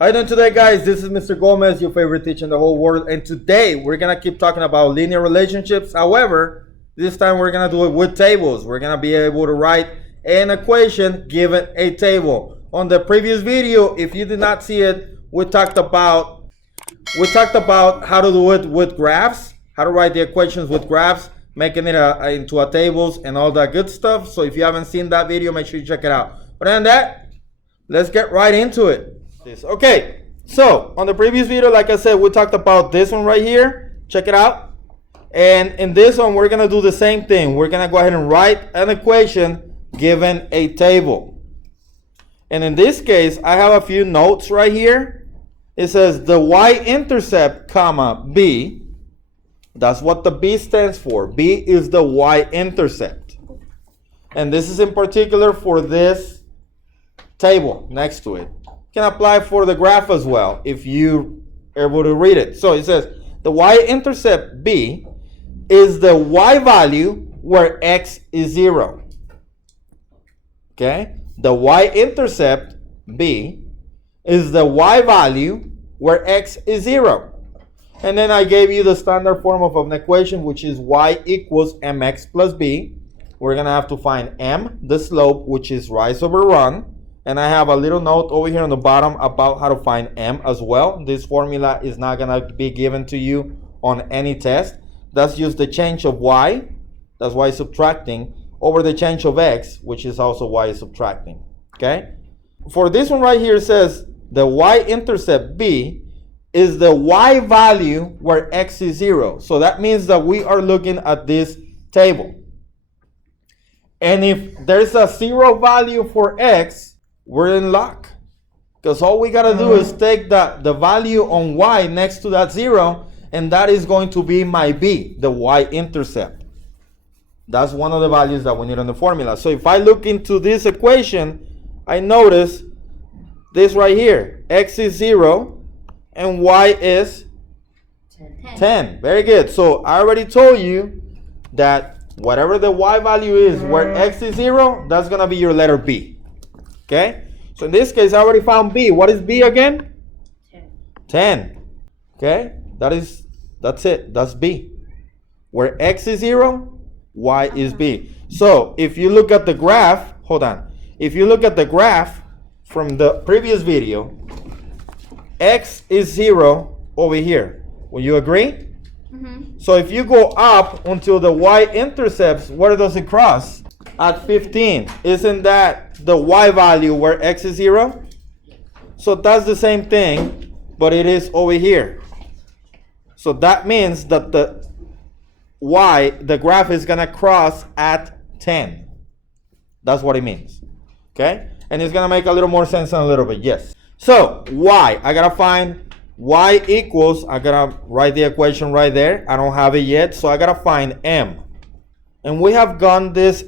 How you doing today, guys? This is Mr. Gomez, your favorite teacher in the whole world, and today we're gonna keep talking about linear relationships. However, this time we're gonna do it with tables. We're gonna be able to write an equation given a table. On the previous video, if you did not see it, we talked about how to do it with graphs, how to write the equations with graphs, making it into a tables and all that good stuff. So if you haven't seen that video, make sure you check it out. But other than that, let's get right into it. Okay, so on the previous video, like I said, we talked about this one right here. Check it out. And in this one, we're gonna do the same thing. We're gonna go ahead and write an equation given a table. And in this case, I have a few notes right here. It says the Y-intercept, comma, B. That's what the B stands for. B is the Y-intercept. And this is in particular for this table next to it. Can apply for the graph as well if you are able to read it. So it says the Y-intercept B is the Y value where X is 0. Okay? The Y-intercept B is the Y value where X is 0. And then I gave you the standard form of an equation, which is Y equals mx plus b. We're going to have to find m, the slope, which is rise over run. And I have a little note over here on the bottom about how to find m as well. This formula is not going to be given to you on any test. That's just the change of y, that's y subtracting, over the change of x, which is also y subtracting. Okay? For this one right here, it says the y-intercept b is the y value where x is 0. So that means that we are looking at this table. And if there's a 0 value for x, we're in luck, because all we got to do is take the value on y next to that 0, and that is going to be my b, the y-intercept. That's one of the values that we need on the formula. So if I look into this equation, I notice this right here. X is 0 and y is 10. Very good. So I already told you that whatever the y value is where x is 0, that's going to be your letter b. Okay, so in this case, I already found b. What is b again? 10. Okay, that's it. That's b. Where x is 0, y is b. So if you look at the graph, hold on. If you look at the graph from the previous video, x is 0 over here. Will you agree? Mm-hmm. So if you go up until the y-intercepts, where does it cross? At 15. Isn't that the y value where x is 0? So that's the same thing, but it is over here. So that means that the y, the graph is going to cross at 10. That's what it means. Okay? And it's going to make a little more sense in a little bit. Yes. So y, I got to find y equals, I got to write the equation right there. I don't have it yet, so I got to find m. And we have done this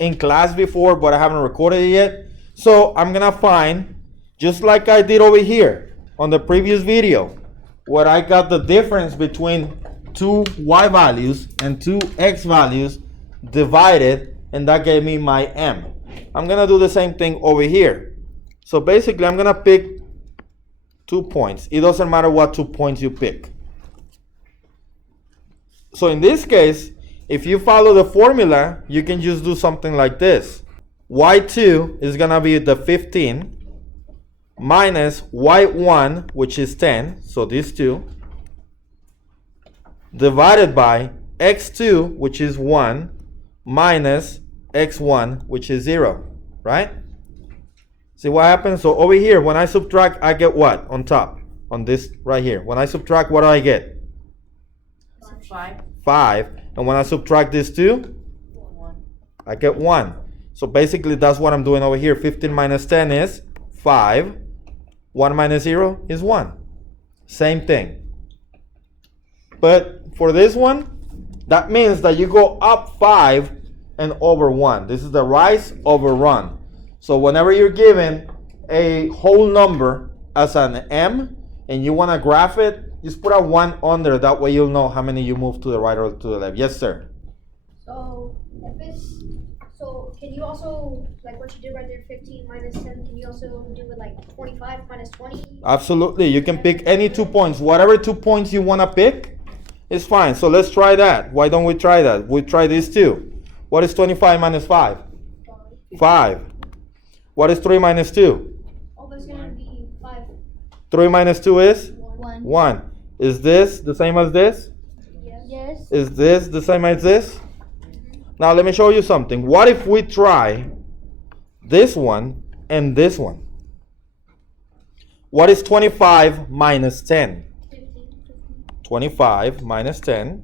in class before, but I haven't recorded it yet. So I'm gonna find, just like I did over here on the previous video, where I got the difference between two y values and two x values divided, and that gave me my m. I'm gonna do the same thing over here. So basically I'm gonna pick 2 points. It doesn't matter what 2 points you pick. So in this case, if you follow the formula, you can just do something like this. Y2 is going to be the 15 minus Y1, which is 10, so these two, divided by X2, which is 1, minus X1, which is 0, right? See what happens? So over here, when I subtract, I get what on top? On this right here. When I subtract, what do I get? 5. And when I subtract this 2, 1. I get 1. So basically that's what I'm doing over here. 15 minus 10 is 5. 1 minus 0 is 1. Same thing. But for this one, that means that you go up 5 and over 1. This is the rise over run. So whenever you're given a whole number as an m and you want to graph it, just put a 1 under. That way you'll know how many you move to the right or to the left. Yes, sir. So So can you also, like what you did right there, 15 minus 10, can you also do it like 25 minus 20? Absolutely. You can pick any 2 points. Whatever 2 points you want to pick is fine. So let's try that. Why don't we try that? We try this too. What is 25 minus 5? 5. What is 3 minus 2? Oh, that's going to be 5. 3 minus 2 is? 1. 1. Is this the same as this? Yes. Is this the same as this? Now let me show you something. What if we try this one and this one? What is 25 minus 10? 25 minus 10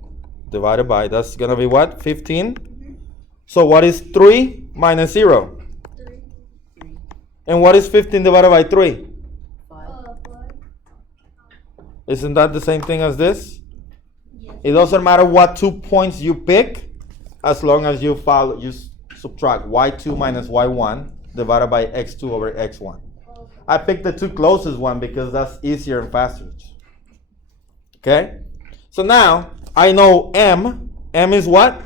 divided by, that's going to be what? 15? So what is 3 minus 0? 3. And what is 15 divided by 3? 5. Isn't that the same thing as this? Yes. It doesn't matter what 2 points you pick, as long as you subtract y2 minus y1 divided by x2 over x1. I picked the 2 closest one because that's easier and faster. Okay? So now I know m. M is what?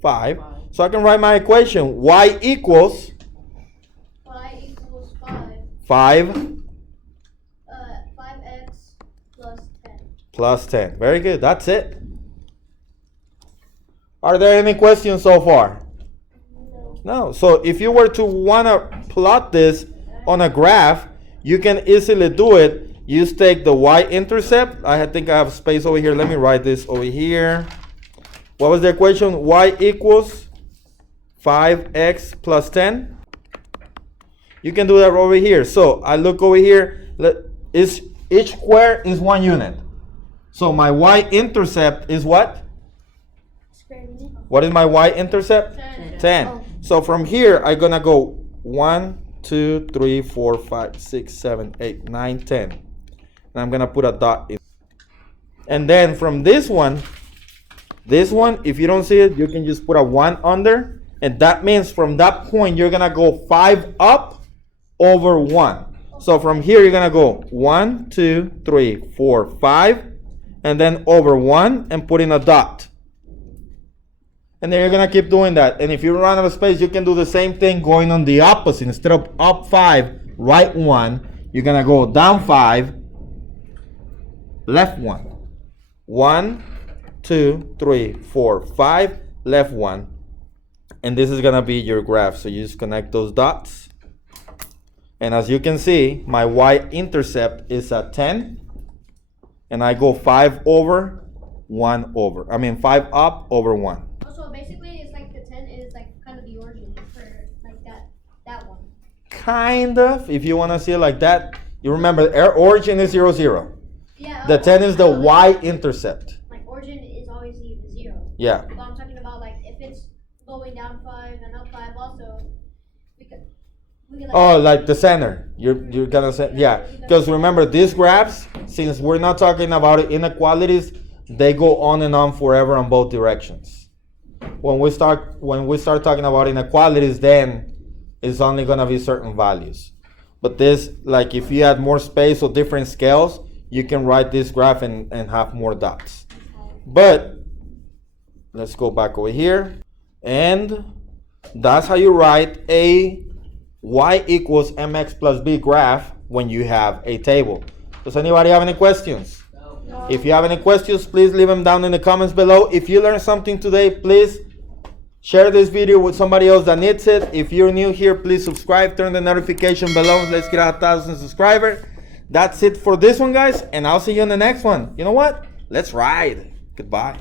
5. So I can write my equation. Y equals 5. 5x plus 10. Plus 10. Very good. That's it. Are there any questions so far? No. So if you were to want to plot this on a graph, you can easily do it. You just take the y-intercept. I think I have space over here. Let me write this over here. What was the equation? Y equals 5x plus 10. You can do that over here. So I look over here. Each square is 1 unit. So my y-intercept is what? What is my y-intercept? 10. Oh. So from here, I'm going to go 1, 2, 3, 4, 5, 6, 7, 8, 9, 10. And I'm going to put a dot in. And then from this one, if you don't see it, you can just put a 1 under. And that means from that point, you're going to go 5 up over 1. So from here, you're going to go 1, 2, 3, 4, 5. And then over 1 and put in a dot. And then you're going to keep doing that. And if you run out of space, you can do the same thing going on the opposite. Instead of up 5, right 1, you're going to go down 5, left 1. 1, 2, 3, 4, 5, left 1. And this is going to be your graph. So you just connect those dots. And as you can see, my y-intercept is at 10. And I go 5 over, 1 over. 5 up over 1. So basically, it's like the 10 is like kind of the origin for like that one. Kind of, if you want to see it like that. You remember, our origin is 0, 0. Yeah. The 10 is the y-intercept. Like origin is always the 0. Yeah. But I'm talking about like if it's going down 5 and up 5 also, we could Oh, like the center. You're gonna say, yeah. Because remember, these graphs, since we're not talking about inequalities, they go on and on forever on both directions. When we start talking about inequalities, then it's only gonna be certain values. But this, like if you had more space or different scales, you can write this graph and have more dots. But let's go back over here. And that's how you write a y equals mx plus b graph when you have a table. Does anybody have any questions? No. If you have any questions, please leave them down in the comments below. If you learned something today, please share this video with somebody else that needs it. If you're new here, please subscribe, turn the notification below. Let's get 1,000 subscribers. That's it for this one, guys, and I'll see you in the next one. You know what? Let's ride. Goodbye.